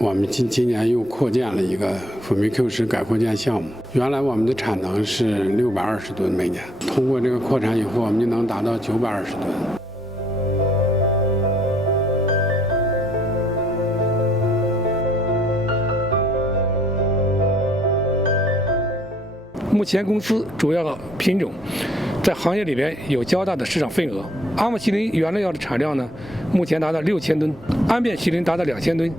我们今年又扩建了一个辅酶 Q10改扩建项目。原来我们的产能是620吨每年，通过这个扩产以后，我们就能达到920吨。目前公司主要品种在行业里边有较大的市场份额。阿莫西林原料药的产量呢，目前达到6000吨，氨变西林达到2000吨。